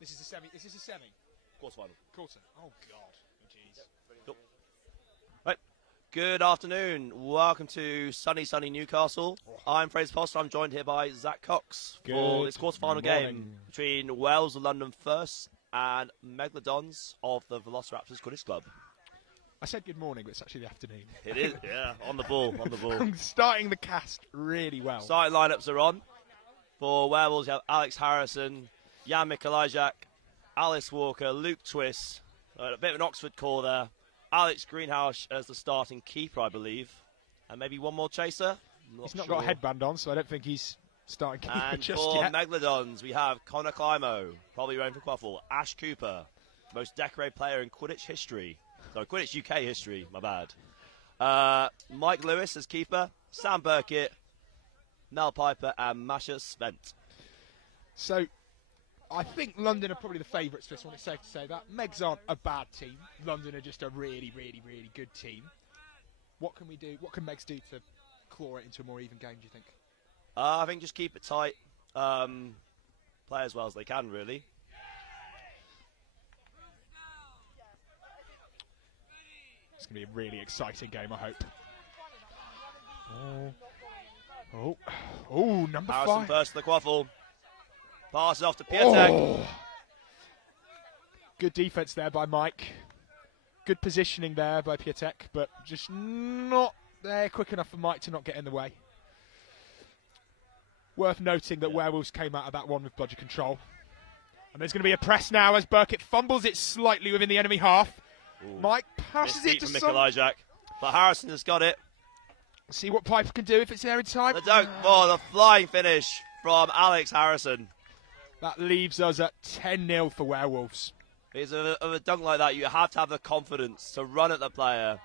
This is a semi. Is this a semi? Quarterfinal. Quarter. Oh, God. Jeez. Cool. Right. Good afternoon. Welcome to sunny Newcastle. I'm Fraser Foster. I'm joined here by Zach Cox for this quarterfinal game between Werewolves of London first and Megalodons of the Velociraptors Quidditch Club. I said good morning, but it's actually the afternoon. It is, yeah, on the ball. I'm starting the cast really well. Starting lineups are on. For Werewolves, you have Alex Harrison, Jan Mikolijak, Alice Walker, Luke Twist, a bit of an Oxford core there. Alex Greenhouse as the starting keeper, I believe. And maybe one more chaser. He's not got a headband on, so I don't think he's starting keeper and just for yet. Megalodons, we have Connor Climo, probably running for Quaffle. Ash Cooper, most decorated player in Quidditch history. No, Quidditch UK history, my bad. Mike Lewis as keeper, Sam Burkett, Mel Piper, and Masha Spent. So, I think London are probably the favourites for this one. It's safe to say that. Megs aren't a bad team. London are just a really, really, really good team. What can we do? What can Megs do to claw it into a more even game, do you think? I think just keep it tight. Play as well as they can, really. It's going to be a really exciting game, I hope. Oh, number Harrison 5. first to the Quaffle. Passes off to Pietek. Oh. Good defense there by Mike. Good positioning there by Pietek, but just not there quick enough for Mike to not get in the way. Worth noting that Werewolves came out of that one with bludger control. And there's going to be a press now as Burkett fumbles it slightly within the enemy half. Ooh. Mike passes it to Mikolijak, but Harrison has got it. See what Piper can do if it's there in time. The dunk for the flying finish from Alex Harrison. That leaves us at 10-0 for Werewolves. It's of a dunk like that, you have to have the confidence to run at the player,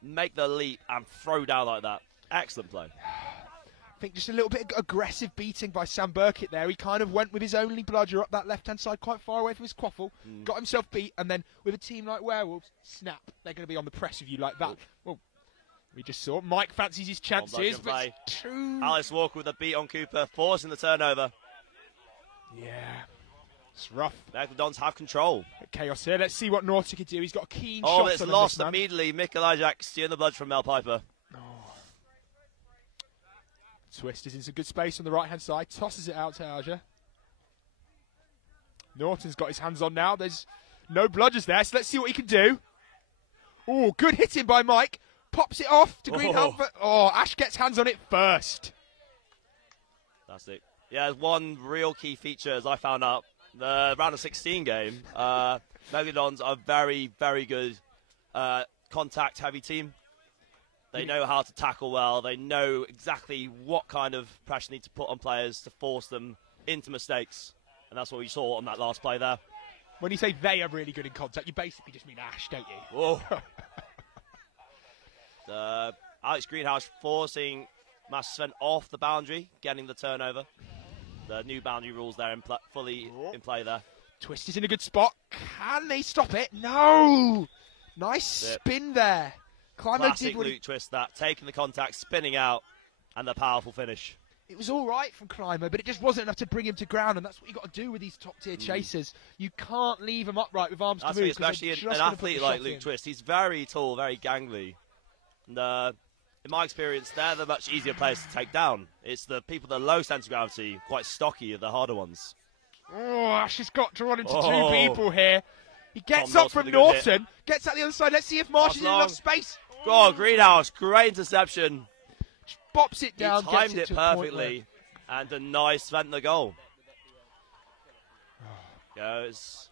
make the leap, and throw down like that. Excellent play. I think just a little bit of aggressive beating by Sam Burkett there. He kind of went with his only bludger up that left-hand side, quite far away from his quaffle, got himself beat, and then with a team like Werewolves, snap. They're going to be on the press of you like that. Well, we just saw Mike fancies his chances, but it's too... Alice Walker with a beat on Cooper, forcing the turnover. Yeah, it's rough. Megalodons have control. Chaos here. Let's see what Naughty can do. He's got a keen shot. Oh, it's lost immediately. Mikolijak stealing the blood from Mel Piper. Oh. Twist is in some good space on the right-hand side. Tosses it out to Alger. Norton's got his hands on now. There's no bludgers there, so let's see what he can do. Oh, good hitting by Mike. Pops it off to Greenhouse. Oh, Ash gets hands on it first. That's it. Yeah, there's one real key feature, as I found out, the round of 16 game. Megalodons are very, very good contact-heavy team. They know how to tackle well. They know exactly what kind of pressure they need to put on players to force them into mistakes. And that's what we saw on that last play there. When you say they are really good in contact, you basically just mean Ash, don't you? Whoa. Alex Greenhouse forcing Master Sven off the boundary, getting the turnover. The new boundary rules there fully in play there. Twist is in a good spot. Can they stop it? No! Nice spin there. Classic Luke Twist that, taking the contact, spinning out, and the powerful finish. It was all right from Climo, but it just wasn't enough to bring him to ground, and that's what you've got to do with these top-tier chasers. You can't leave them upright with arms to move. Especially an athlete like Luke Twist. He's very tall, very gangly. And, in my experience, they're the much easier players to take down. It's the people that are low centre of gravity, quite stocky, are the harder ones. Oh, Ash has got to run into two people here. He gets up from Norton, gets out the other side. Let's see if Marsh is in enough space. Oh, Greenhouse, great interception. Just bops it down. He timed it perfectly, and a nice Sven the goal. Goes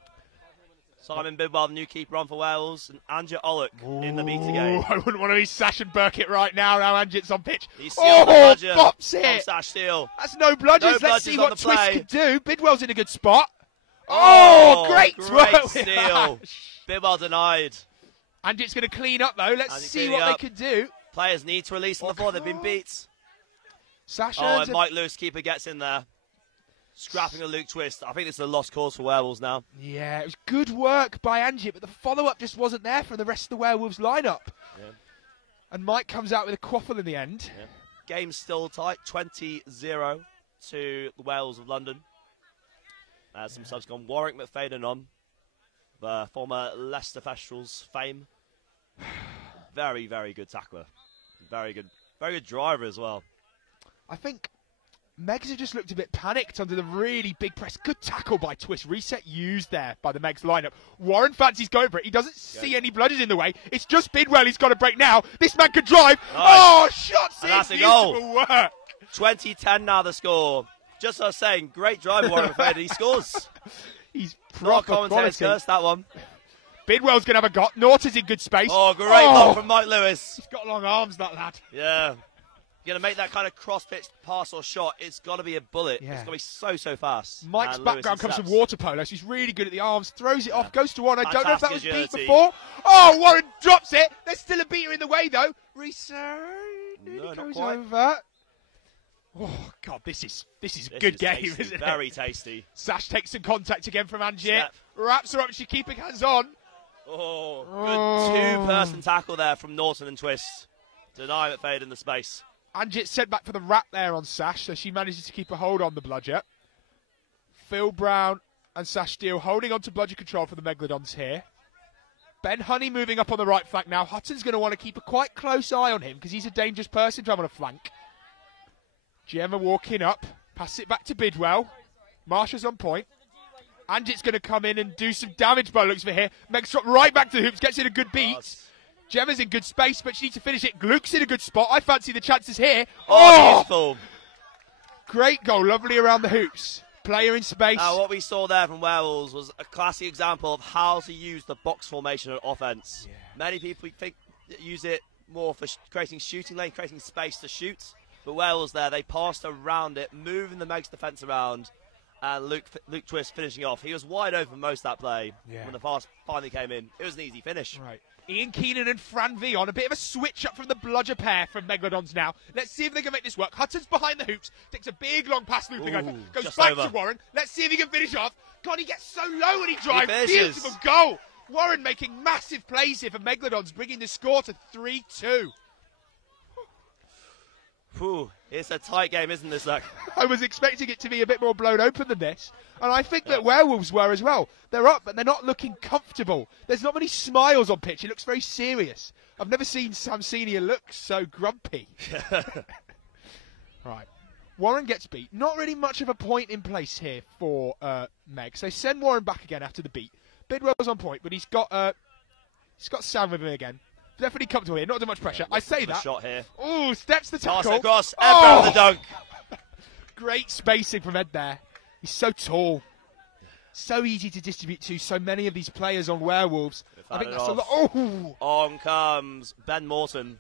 Simon Bidwell, the new keeper on for Wales, and Anja Olek in the beta game. I wouldn't want to be Sash and Burkett right now. Now Anjit's on pitch. He's bops it. Sash Steele. That's no bludgers. Let's see what Twist can do. Bidwell's in a good spot. Oh, great steal. Bidwell denied. Anjit's going to clean up though. Let's see what they can do. Players need to release on the floor. They've been beat. Sash and Mike Lewis, keeper, gets in there. Scrapping a Luke Twist. I think this is a lost cause for Werewolves now. Yeah, it was good work by Angie, but the follow-up just wasn't there from the rest of the Werewolves lineup. Yeah. And Mike comes out with a quaffle in the end. Yeah. Game's still tight, 20-0 to the Werewolves of London. Some subs gone. Warwick McFadden on, the former Leicester Thestrals fame. Very, very good tackler. Very good driver as well. I think Megs have just looked a bit panicked under the really big press. Good tackle by Twist. Reset used there by the Megs lineup. Warren fancies going for it. He doesn't see any bludgers in the way. It's just Bidwell. He's got a break now. This man could drive. Nice. Oh, shots in. That's a beautiful goal. Work. 20-10 now the score. Just as I was saying, great drive, Warren McFadden. He scores. He's Not a proper commentator's quality. curse, that one. Bidwell's going to have a got. Norton's in good space. Oh, great block from Mike Lewis. He's got long arms, that lad. Yeah. You're going to make that kind of cross-pitch pass or shot, it's got to be a bullet. Yeah. It's got to be so fast. Mike's And background Lewis comes from intercepts. water polo, so he's really good at the arms. Throws it off, goes to one. I don't know if that was Fantastic beat agility. before. Oh, Warren drops it. There's still a beater in the way, though. Research. No, not goes quite. over. Oh, God, this is a good game, tasty, isn't it? Very tasty. Sash takes some contact again from Anjit. Step. Wraps her up, she's keeping hands on. Oh, good two-person tackle there from Norton and Twist. Deny McFadden the space. Anjit sent back for the wrap there on Sash, so she manages to keep a hold on the bludger. Phil Brown and Sash Steele holding on to bludger control for the Megalodons here. Ben Honey moving up on the right flank now. Hutton's going to want to keep a quite close eye on him because he's a dangerous person to have on a flank. Gemma walking up, pass it back to Bidwell. Marsha's on point. Anjit's going to come in and do some damage by looks for here. Meg's drop right back to the hoops, gets in a good beat. Gemma's in good space, but she needs to finish it. Gluck's in a good spot. I fancy the chances here. Oh, beautiful. Great goal, lovely around the hoops. Player in space. Now, what we saw there from Werewolves was a classic example of how to use the box formation on offense. Yeah. Many people think use it more for creating shooting lane, creating space to shoot. But Werewolves there, they passed around it, moving the Megs defence around, and Luke Twist finishing off. He was wide open most of that play when the pass finally came in. It was an easy finish. Right. Ian Keenan and Fran V on a bit of a switch up from the bludger pair from Megalodons now. Let's see if they can make this work. Hutton's behind the hoops, takes a big long pass looping over, goes back to Warren. Let's see if he can finish off. God, he gets so low when he drives. Beautiful goal. Warren making massive plays here for Megalodons, bringing the score to 3-2. It's a tight game, isn't this, Zach? I was expecting it to be a bit more blown open than this. And I think that Werewolves were as well. They're up, but they're not looking comfortable. There's not many smiles on pitch. It looks very serious. I've never seen Sam Senior look so grumpy. Right. Warren gets beat. Not really much of a point in place here for Megs. They send Warren back again after the beat. Bidwell's on point, but he's got Sam with him again. Definitely comfortable here. Not too much pressure. I say that. Shot here. Oh, steps the tackle. Pass across. Ed the dunk. Great spacing from Ed there. He's so tall. So easy to distribute to so many of these players on Werewolves. I think that's a lot. Oh! On comes Ben Morton.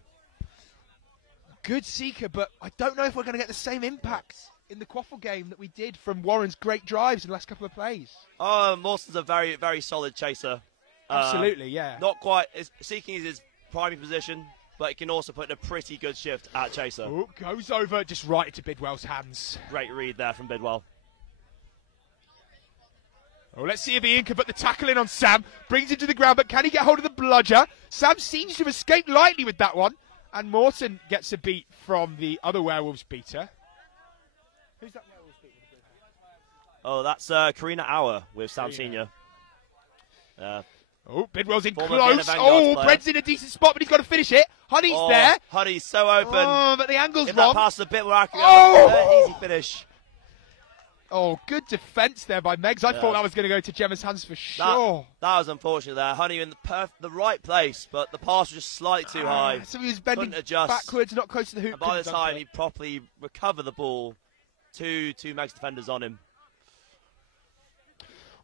Good seeker, but I don't know if we're going to get the same impact in the Quaffle game that we did from Warren's great drives in the last couple of plays. Oh, Morton's a very, very solid chaser. Absolutely, yeah. Not quite. Seeking is his primary position, but he can also put in a pretty good shift at chaser. Oh, goes over, just right into Bidwell's hands. Great read there from Bidwell. Oh, let's see if Ian can put the tackle in on Sam. Brings him to the ground, but can he get hold of the bludger? Sam seems to have escaped lightly with that one. And Morton gets a beat from the other Werewolves beater. Who's that Werewolves beater? Oh, that's Karina Auer with Sam Senior. Oh, Bidwell's in close. Oh, Bred's in a decent spot, but he's got to finish it. Honey's there. Honey's so open. Oh, but the angle's if wrong. That pass is a bit more accurate. Oh! Easy finish. Oh, good defence there by Megs. I thought that was going to go to Gemma's hands for sure. That was unfortunate there. Honey in the right place, but the pass was just slightly too high. So he was bending backwards, not close to the hoop. And by the time he properly recovered the ball, two Megs defenders on him.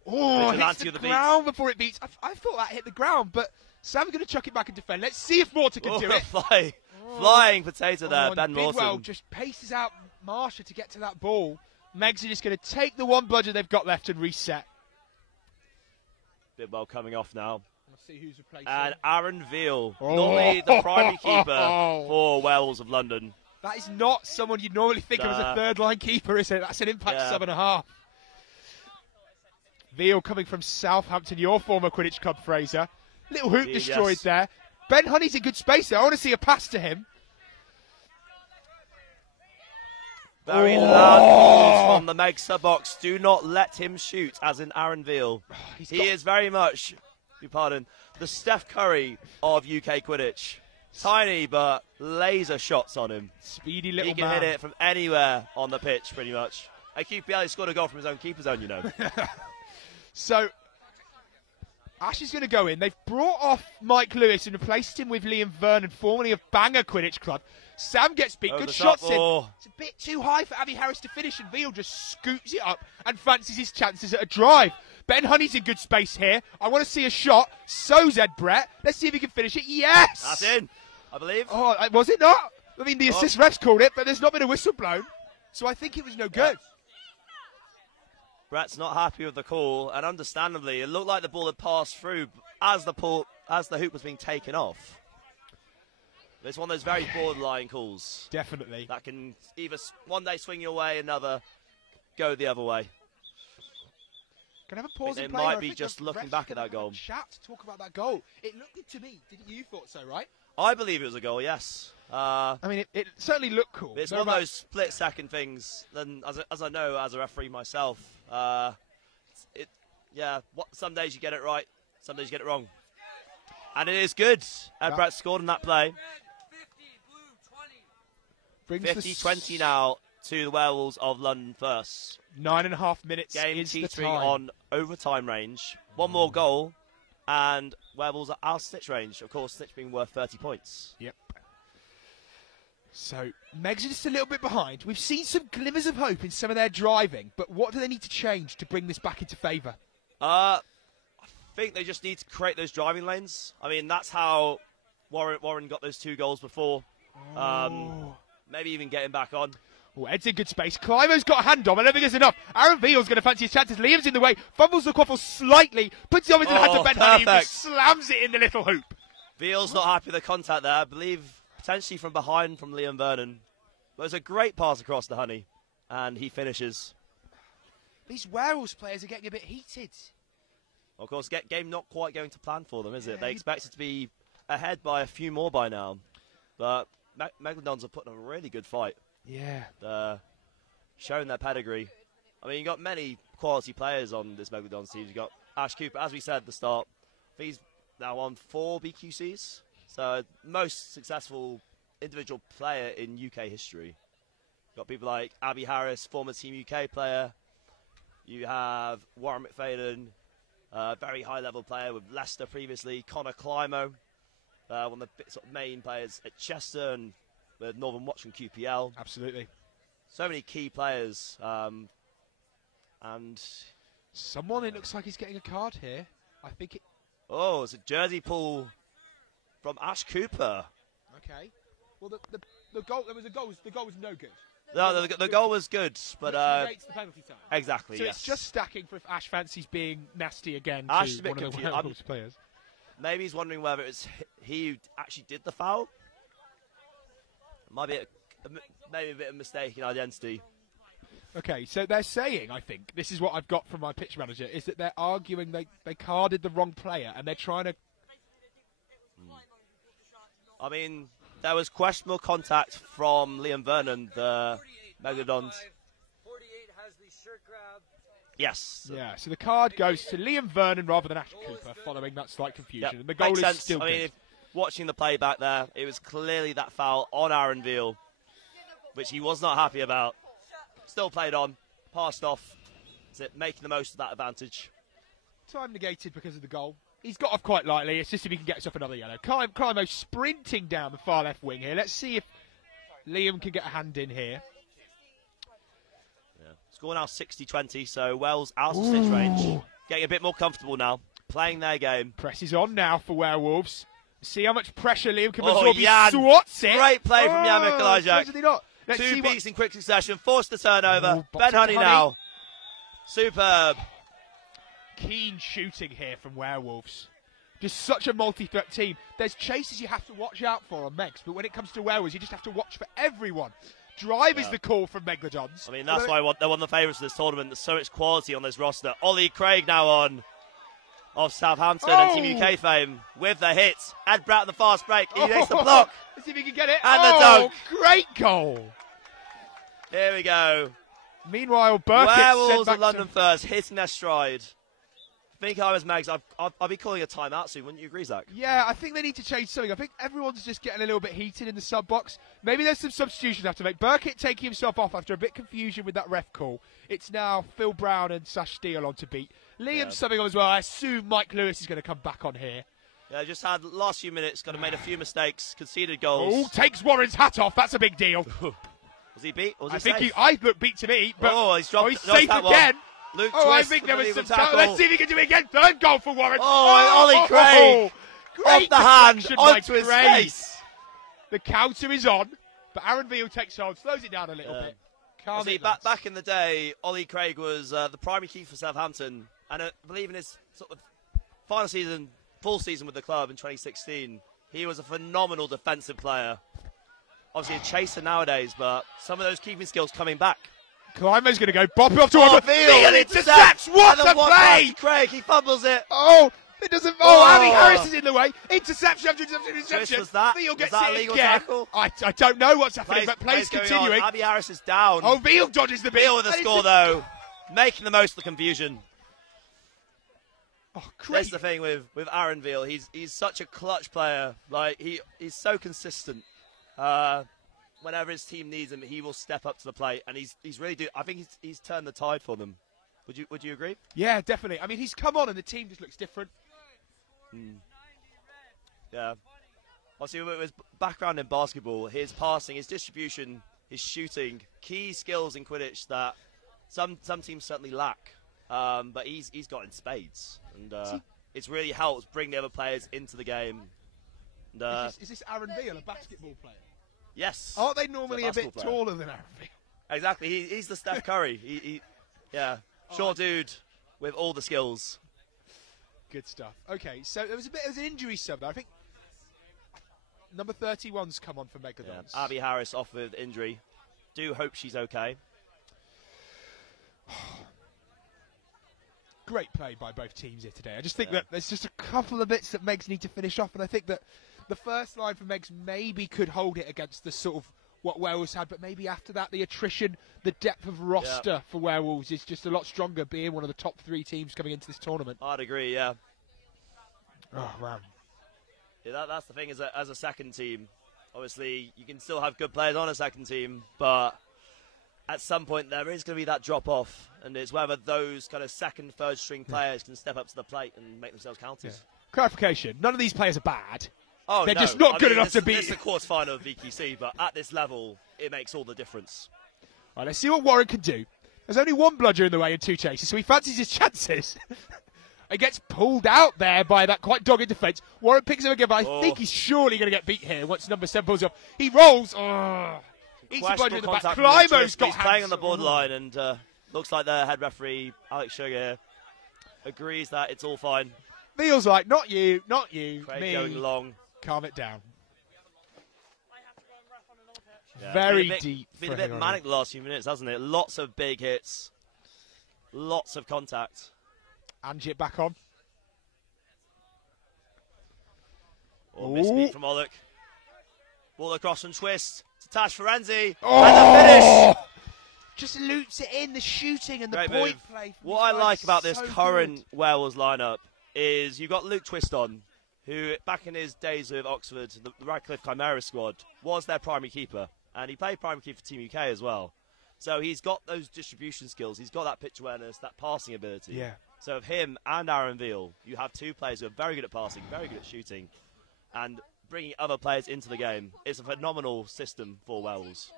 Oh, it hits the ground before it beats. I thought that hit the ground, but Sam's going to chuck it back and defend. Let's see if Morton can do it. Flying potato there, Ben Morton. Bidwell just paces out Marsha to get to that ball. Megs are just going to take the one bludger they've got left and reset. Bidwell coming off now. Let's see who's replacing. And Aaron Veal, normally the primary keeper for Werewolves of London. That is not someone you'd normally think of as a third-line keeper, is it? That's an impact sub and a half. Veal coming from Southampton, your former Quidditch club, Fraser. Little hoop destroyed there. Ben Honey's in good space there. I want to see a pass to him. Very loud calls from the Meg sub-box. Do not let him shoot, as in Aaron Veal. He is very much, pardon, the Steph Curry of UK Quidditch. Tiny, but laser shots on him. Speedy little man. He can hit it from anywhere on the pitch, pretty much. And QPL scored a goal from his own keeper zone, you know. So, Ash is going to go in. They've brought off Mike Lewis and replaced him with Liam Vernon, formerly of Bangor Quidditch Club. Sam gets beat. Good shots in. It's a bit too high for Abby Harris to finish, and Veal just scoops it up and fancies his chances at a drive. Ben Honey's in good space here. I want to see a shot. So's Ed Brett. Let's see if he can finish it. Yes! That's in, I believe. Oh, was it not? I mean, the assist refs called it, but there's not been a whistle blown. So I think it was no good. Brett's not happy with the call, and understandably, it looked like the ball had passed through as the hoop was being taken off. But it's one of those very borderline calls. Definitely. That can either one day swing your way, another go the other way. Can I have a pause? They might be just looking back at that goal. Chat to talk about that goal. It looked good to me. Didn't you thought so, right? I believe it was a goal. Yes. I mean, it certainly looked cool. It's one of those split-second things. Then, as I know, as a referee myself, some days you get it right, some days you get it wrong, and it is good. Ed Brett scored in that play. 50-20 now to the Werewolves of London first. 9.5 minutes. Game is teetering the time. on overtime range. One more goal, and Werewolves are out of Stitch range. Of course, Stitch being worth 30 points. Yep. So, Megs are just a little bit behind. We've seen some glimmers of hope in some of their driving, but what do they need to change to bring this back into favour? I think they just need to create those driving lanes. I mean, that's how Warren got those 2 goals before. Maybe even getting back on. Oh, Ed's in good space. Climo's got a hand on. I don't think it's enough. Aaron Veal's going to fancy his chances. Liam's in the way. Fumbles the quaffle slightly. Puts it on into the hands of Ben Honey, who just slams it in the little hoop. Veal's not happy with the contact there. I believe potentially from behind from Liam Vernon. But it's a great pass across to Honey. And he finishes. These Werewolves players are getting a bit heated. Of course, game not quite going to plan for them, is it? They expected to be ahead by a few more by now. But Megalodons are putting up a really good fight. Yeah. Showing their pedigree. I mean, you've got many quality players on this Megalodons team. You've got Ash Cooper, as we said at the start. He's now on 4 BQCs. So, most successful individual player in UK history. You've got people like Abby Harris, former Team UK player. You have Warren McFadden, very high-level player with Leicester previously. Connor Climo, one of the sort of main players at Chester and with Northern Watch from QPL. Absolutely. So many key players. And someone, it looks like he's getting a card here. I think it... Oh, it's a jersey pull from Ash Cooper. Okay. Well, the goal, the goal was no good. No, the goal was good, but the penalty time. Exactly. So yes. It's just stacking for if Ash fancies being nasty again. Ash to is a bit one of the confused. Werewolves players. Maybe he's wondering whether it's he who actually did the foul. Might be maybe a bit of mistake in identity. Okay, so they're saying, I think, this is what I've got from my pitch manager, is that they're arguing they carded the wrong player and they're trying to... I mean, there was questionable contact from Liam Vernon, the Megalodons. 48 has the shirt grab. Yes. Yeah, so the card goes to Liam Vernon rather than Ash Cooper, following that slight confusion. Yep. And the goal Makes is sense. still I mean, good. Watching the play back there, it was clearly that foul on Aaron Veal, which he was not happy about. Still played on, passed off, making the most of that advantage. Time negated because of the goal. He's got off quite lightly. It's just if he can get himself another yellow. Climo sprinting down the far left wing here. Let's see if Liam can get a hand in here. Yeah. Score now 60-20, so Wells out of stitch range. Getting a bit more comfortable now, playing their game. Press is on now for Werewolves. See how much pressure Liam can absorb. Jan, he swats it. Great play from Jan Mikolajczak. Let's 2 beats in quick succession, forced the turnover. Oh, Ben Honey now. Superb. Keen shooting here from Werewolves. Just such a multi-threat team. There's chases you have to watch out for on Megs, but when it comes to Werewolves, you just have to watch for everyone. Drive is the call from Megalodons. I mean, that's why they're one of the favourites of this tournament. There's so much quality on this roster. Ollie Craig now on of Southampton and Team UK fame with the hit. Ed Bratt in the fast break. He makes the block. Let's see if he can get it. And the dunk. Great goal. Here we go. Meanwhile, Burkett Werewolves back at London first, hitting their stride. I think I was Megs. I'll be calling a timeout soon. Wouldn't you agree, Zach? Yeah, I think they need to change something. I think everyone's just getting a little bit heated in the sub box. Maybe there's some substitutions they have to make. Burkett taking himself off after a bit of confusion with that ref call. It's now Phil Brown and Sash Steele on to beat. Liam's subbing on as well. I assume Mike Lewis is going to come back on here. Yeah, just had the last few minutes, got to made a few mistakes, conceded goals. Oh, takes Warren's hat off. That's a big deal. Was he beat? Or was he I think safe? I look beat to me, but he's dropped, he's dropped safe that again. One. Luke I Twist think there was some tackle. Let's see if he can do it again. Third goal for Warren. Ollie Craig. Great Off the hand, deflection by onto his Craig. face. The counter is on, but Aaron Veal takes hold, slows it down a little bit. See, back in the day, Ollie Craig was the primary keeper for Southampton, and I believe in his sort of final season, full season with the club in 2016, he was a phenomenal defensive player. Obviously a chaser nowadays, but some of those keeping skills coming back. Climo's going to go bop it off to Warren. Veal intercepts. What a play! Craig, he fumbles it. Oh, it doesn't. Abby Harris is in the way. Interception after interception. Was that? Veal gets was that it legal again. tackle? I don't know what's happening, but play's going continuing. on. Abby Harris is down. Oh, Veal dodges the beat. Veal with the score though, making the most of the confusion. Oh, That's the thing with Aaron Veal. He's such a clutch player. Like he's so consistent. Whenever his team needs him, he will step up to the plate, and he's really do. I think he's turned the tide for them. Would you agree? Yeah, definitely. I mean, he's come on, and the team just looks different. Yeah. Obviously, with his background in basketball, his passing, his distribution, his shooting, key skills in Quidditch that some teams certainly lack. But he's got in spades, and it's really helped bring the other players into the game. And, is this Aaron Veal, a basketball player? Yes. Aren't they normally a bit taller than Aaron Veal? Exactly. He's the Steph Curry. Short dude with all the skills. Good stuff. Okay, so there was an injury sub there. I think number 31's come on for Megalodons. Yeah. Abby Harris off with injury. Do hope she's okay. Great play by both teams here today. I just think that there's just a couple of bits that Megs need to finish off, and I think that the first line for Megs maybe could hold it against the sort of what Werewolves had, but maybe after that the attrition, the depth of roster for Werewolves is just a lot stronger, being one of the top 3 teams coming into this tournament. I'd agree, yeah. Oh, man. Yeah, that's the thing, as a second team. Obviously, you can still have good players on a second team, but at some point there is going to be that drop-off, and it's whether those kind of second, third-string players can step up to the plate and make themselves counters. Yeah. Clarification, none of these players are bad. Oh, they're just not good enough to beat. It's the quarter-final of BQC, but at this level, it makes all the difference. All right, let's see what Warren can do. There's only one bludger in the way and 2 chases, so he fancies his chances. He gets pulled out there by that quite dogged defence. Warren picks him again, but I think he's surely going to get beat here once number 7 pulls off. He rolls. Eats a bludger in the back. Climo's got He's playing on the borderline, and looks like the head referee, Alex Sugar, agrees that it's all fine. Feels like, not you, Craig me. going long. Calm it down. Yeah, Very deep. Been a bit manic the last few minutes, hasn't it? Lots of big hits. Lots of contact. Angie it back on. Misbeat from Olek. Ball across from Twist to Tash Ferenzi. Oh! And the finish! Just loops it in, the shooting and Great the point move. play. What I like about this so current good. Werewolves lineup is you've got Luke Twist on, who back in his days with Oxford, the Radcliffe Chimera squad, was their primary keeper. And he played primary keeper for Team UK as well. So he's got those distribution skills. He's got that pitch awareness, that passing ability. Yeah. So of him and Aaron Veal, you have 2 players who are very good at passing, very good at shooting, and bringing other players into the game. It's a phenomenal system for Werewolves.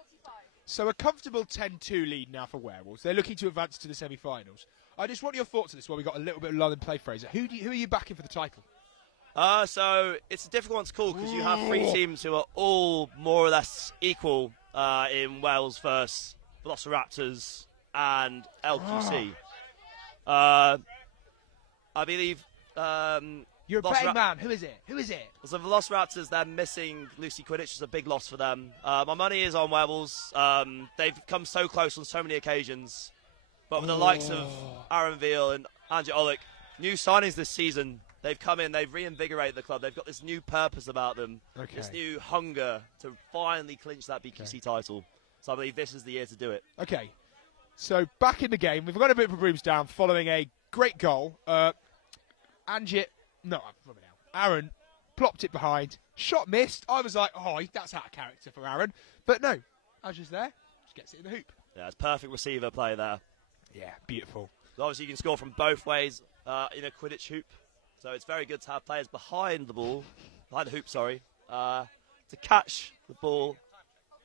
So a comfortable 10-2 lead now for Werewolves. They're looking to advance to the semi-finals. I just want your thoughts on this while we've got a little bit of lull in play, Fraser. Who are you backing for the title? So it's a difficult one to call because you have 3 teams who are all more or less equal in Wales first, Velociraptors and LQC. I believe... You're a betting man. Who is it? So Velociraptors, they're missing Lucy Quidditch. It's a big loss for them. My money is on Werewolves. They've come so close on so many occasions. But with the likes of Aaron Veal and Andrew Olek, new signings this season, they've come in, they've reinvigorated the club. They've got this new purpose about them, this new hunger to finally clinch that BQC title. So I believe this is the year to do it. Okay, so back in the game, we've got a bit of a brooms down following a great goal. Aaron plopped it behind, shot missed. I was like, oh, that's out of character for Aaron. But no, Ange's there, just gets it in the hoop. Yeah, it's perfect receiver play there. Yeah, beautiful. So obviously you can score from both ways in a Quidditch hoop. So it's very good to have players behind the hoop, to catch the ball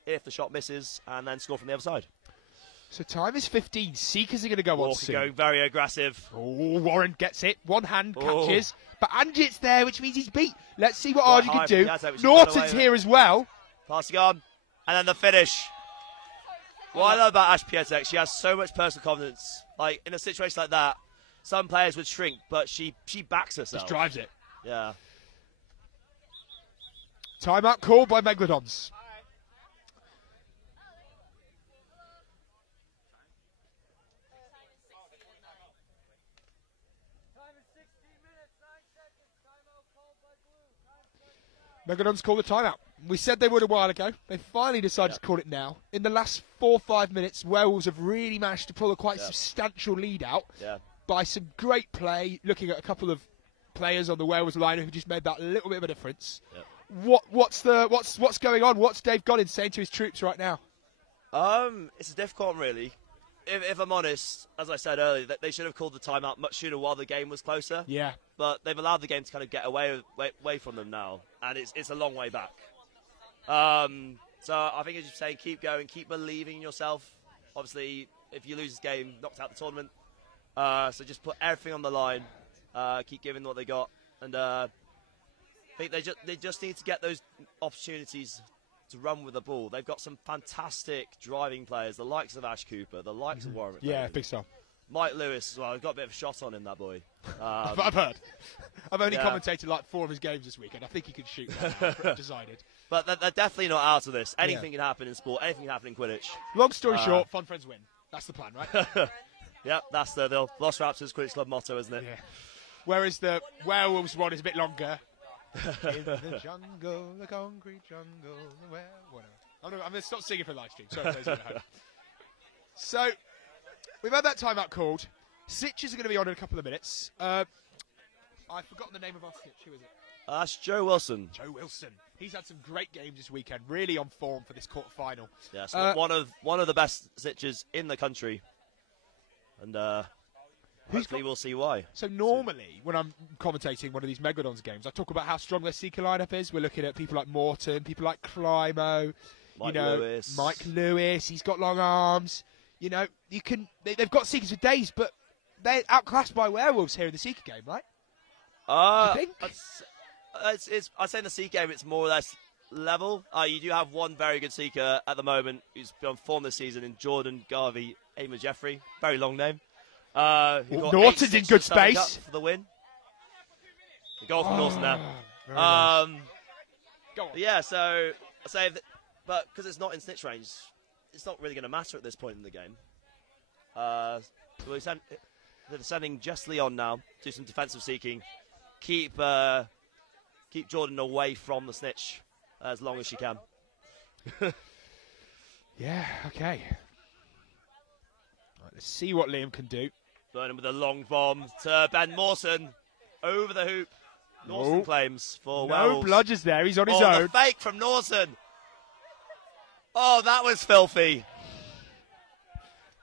if the shot misses and then score from the other side. So time is 15. Seekers are going to go on Walker soon. going very aggressive. Oh, Warren gets it. One hand catches. But Anjit's there, which means he's beat. Let's see what Quite Argy high can do. from Piatek, which he got Norton's away with. here as well. Passing on. And then the finish. What I love about Ash Piatek, she has so much personal confidence. Like, in a situation like that, some players would shrink, but she backs herself. Just drives it. Yeah. Timeout called by Megalodons. Time is 16 minutes, 9 seconds. Timeout called by Blue. Megalodons call the timeout. We said they would a while ago. They finally decided to call it now. In the last 4 or 5 minutes, Werewolves have really managed to pull a quite substantial lead out by some great play, looking at a couple of players on the Werewolves line who just made that little bit of a difference. What's going on? What's Dave Godin saying to his troops right now? It's a difficult one, really. If I'm honest, as I said earlier, that they should have called the timeout much sooner while the game was closer. Yeah. But they've allowed the game to kind of get away from them now, and it's a long way back. So I think it's just saying keep going, keep believing in yourself. Obviously, if you lose this game, knocked out the tournament. So just put everything on the line, keep giving what they got, and I think they just need to get those opportunities to run with the ball. They've got some fantastic driving players, the likes of Ash Cooper, the likes of Warren. Yeah, big stuff. Mike Lewis as well. I've got a bit of a shot on him, that boy. I've heard. I've only commentated like 4 of his games this weekend. I think he can shoot. I've decided. But they're definitely not out of this. Anything can happen in sport. Anything can happen in Quidditch. Long story short, fun friends win. That's the plan, right? Yep, that's the Velociraptors Quidditch Club motto, isn't it? Yeah. Whereas the Werewolves one is a bit longer. In the jungle, the concrete jungle, I'm going to stop singing for the live stream. Sorry, those at home. So, we've had that timeout called. Sitches are going to be on in a couple of minutes. I've forgotten the name of our Sitch. Who is it? That's Joe Wilson. Joe Wilson. He's had some great games this weekend. Really on form for this quarter-final. Yeah, so one of the best Sitches in the country. And hopefully we'll see why. So normally, when I'm commentating one of these Megalodons games, I talk about how strong their Seeker lineup is. We're looking at people like Morton, people like Climo, Lewis. Mike Lewis. He's got long arms. You know, they've got Seekers for days, but they're outclassed by Werewolves here in the Seeker game, right? Do you think? I'd say in the Seeker game it's more or less level. You do have one very good Seeker at the moment who's been on form this season in Jordan Garvey, Aimer Jeffrey. Very long name. Norton's in good space for the win. The goal from Norton there. Nice. Go on. Yeah, so I say, but because it's not in snitch range, it's not really going to matter at this point in the game. They're sending Jess Leon now, do some defensive seeking, keep Jordan away from the snitch as long as she can. Yeah, okay. Right, let's see what Liam can do. Burnham with a long bomb to Ben Mawson over the hoop. Norton claims for Werewolves. No bludgers there, he's on his own. own. The fake from Norton. Oh, that was filthy.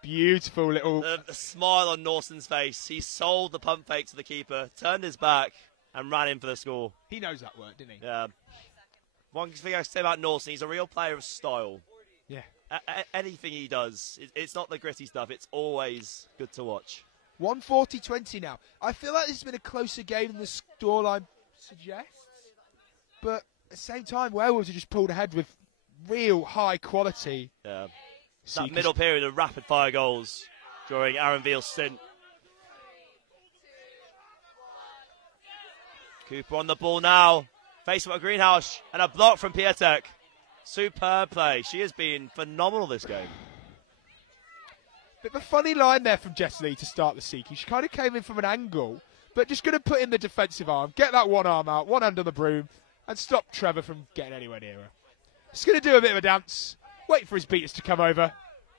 Beautiful little... The smile on Norton's face. He sold the pump fake to the keeper, turned his back, and ran in for the score. He knows that word, didn't he? Yeah. One thing I can say about Norton, he's a real player of style. Yeah. Anything he does, it's not the gritty stuff. It's always good to watch. 140-20 now. I feel like this has been a closer game than the scoreline suggests. But at the same time, Werewolves have just pulled ahead with real high quality. Yeah. That middle period of rapid-fire goals during Aaron Veal's stint. Cooper on the ball now. Facing a greenhouse and a block from Piatek. Superb play. She has been phenomenal this game. Bit of a funny line there from Jess Lee to start the seeking. She kind of came in from an angle, but just going to put in the defensive arm, get that one arm out, one hand on the broom, and stop Trevor from getting anywhere near her. Just going to do a bit of a dance. wait for his beaters to come over,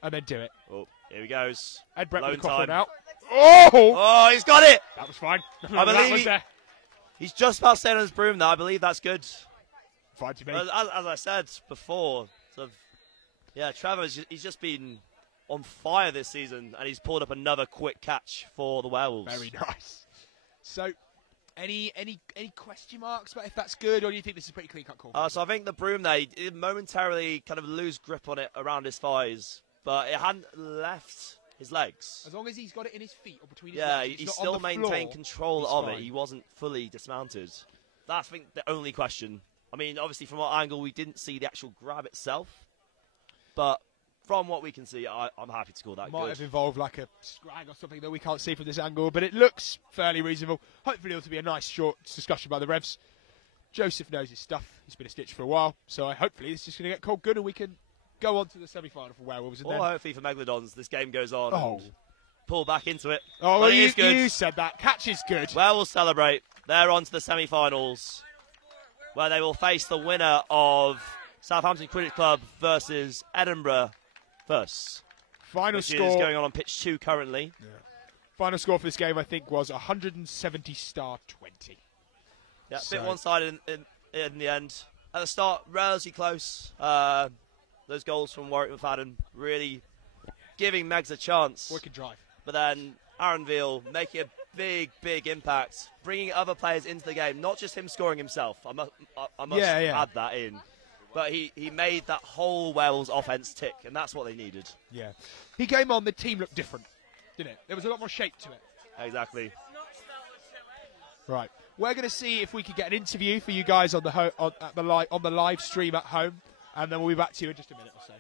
and then do it. Oh, here he goes. Ed Brett with Lone the quaffle time. now. Oh! Oh, he's got it! That was fine. I That believe was he- there. He's just about staying on his broom now. I believe that's good. Fine to me. As I said before, sort of, yeah, he's just been on fire this season, and he's pulled up another quick catch for the Werewolves. Very nice. So, any question marks about if that's good, or do you think this is a pretty clean-cut call? So I think the broom there, he did momentarily kind of lose grip on it around his thighs, but it hadn't left his legs. As long as he's got it in his feet or between his Yeah, legs, he it's not still on the maintained floor, control he's of fine. it. He wasn't fully dismounted. That's, I think, the only question. I mean, obviously, from our angle, we didn't see the actual grab itself, but from what we can see, I'm happy to call that Might good. have involved like a scrag or something that we can't see from this angle, but it looks fairly reasonable. Hopefully it'll be a nice short discussion by the Revs. Joseph knows his stuff. He's been a Stitch for a while, so hopefully it's just going to get cold good and we can go on to the semi-final for Werewolves. And Or then... hopefully for Megalodons, this game goes on Oh. and pull back into it. Oh, But it you, is good. you said that. Catch is good. Well, we'll celebrate. They're on to the semi-finals, where they will face the winner of Southampton Quidditch Club versus Edinburgh first, Final which score. is going on pitch 2 currently. Final score for this game, I think, was 170-20. Yeah, a So- bit one-sided in the end. At the start, relatively close. Those goals from Warwick McFadden really giving Megs a chance. Boy can drive. But then Aaron Veal making a big impact, bringing other players into the game, not just him scoring himself. I must Yeah. add that in. But he made that whole Wells offense tick, and that's what they needed. Yeah. He came on, the team looked different, didn't it? There was a lot more shape to it. Exactly. Right. We're going to see if we can get an interview for you guys on the live stream at home, and then we'll be back to you in just a minute or so.